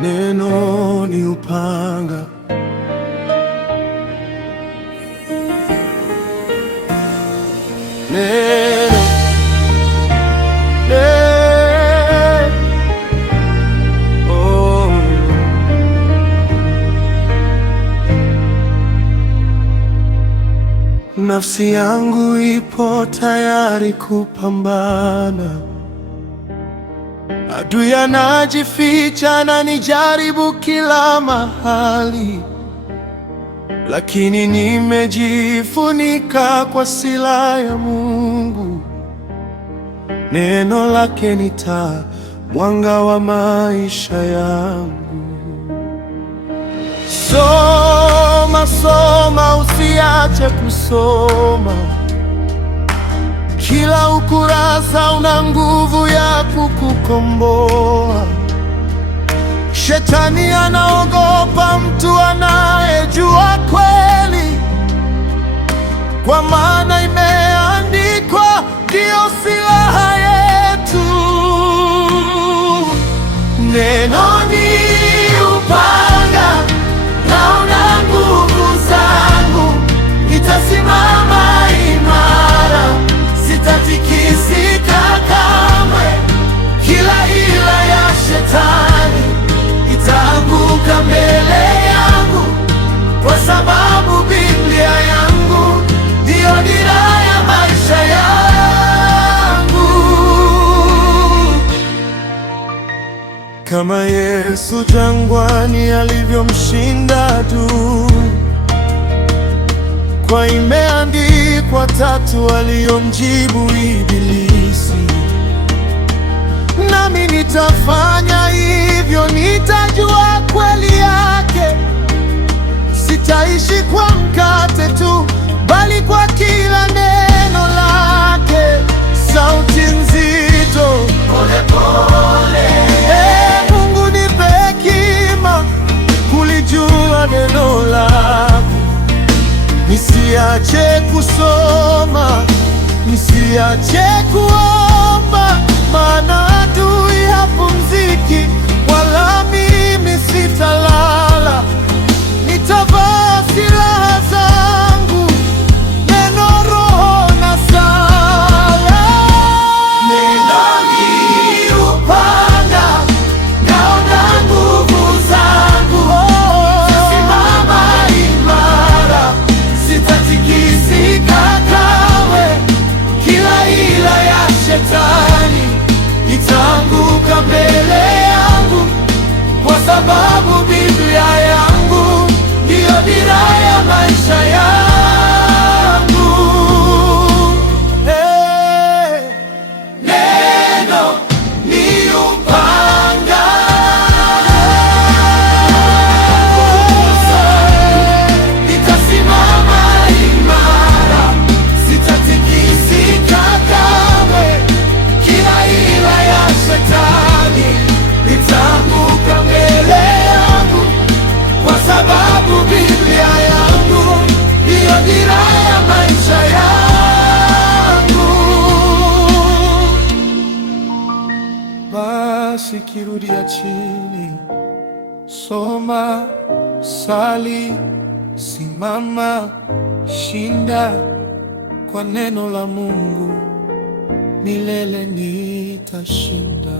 Neno ni upanga, neno, oh. Nafsi yangu ipo tayari kupambana. Adui anajificha na nijaribu kila mahali, lakini nimejifunika kwa silaha ya Mungu. Neno lake ni taa, mwanga wa maisha yangu. Soma, soma, usiache kusoma. Kila ukurasa una nguvu ya kukukomboa. Shetani anaogopa mtu anayejua kweli, kwa maana imeandikwa, ndiyo silaha yetu. Neno ni upanga, naona nguvu zangu, nitasimama imara, sitatikisika kamwe. Kila hila ya shetani itaanguka mbele yangu, kwa sababu Biblia yangu ndiyo dira ya maisha yangu. Kama Yesu jangwani alivyomshinda adui, kwa imeandikwa, tatu aliyomjibu Ibilisi, nami nitafanya hivyo. Nitajua kweli yake, sitaishi kwa mkate tu, bali kwa kila neno lake. Sauti nzito, pole pole. Mungu nipe hekima kulijua neno lako, nisiache kusoma, nisiache kuomba, maana adui hapumziki, wala mimi sitalala. Nitavaa silaha zangu, neno, roho na sala. Neno ni upanga, naona nguvu zangu, simama imara, sitatikisika kamwe. Kila hila ya shetani itaanguka mbele yangu, kwa sababu Biblia yangu ndiyo dira ya maisha yangu. Hey, neno ni upanga, nitasimama imara, sitatikisika kamwe. Kila hila ya shetani itaanguka mbele yangu, kwa sababu Biblia yangu ndiyo dira ya maisha yangu. Basi kirudia chini, soma, sali, simama, shinda kwa neno la Mungu, milele nitashinda.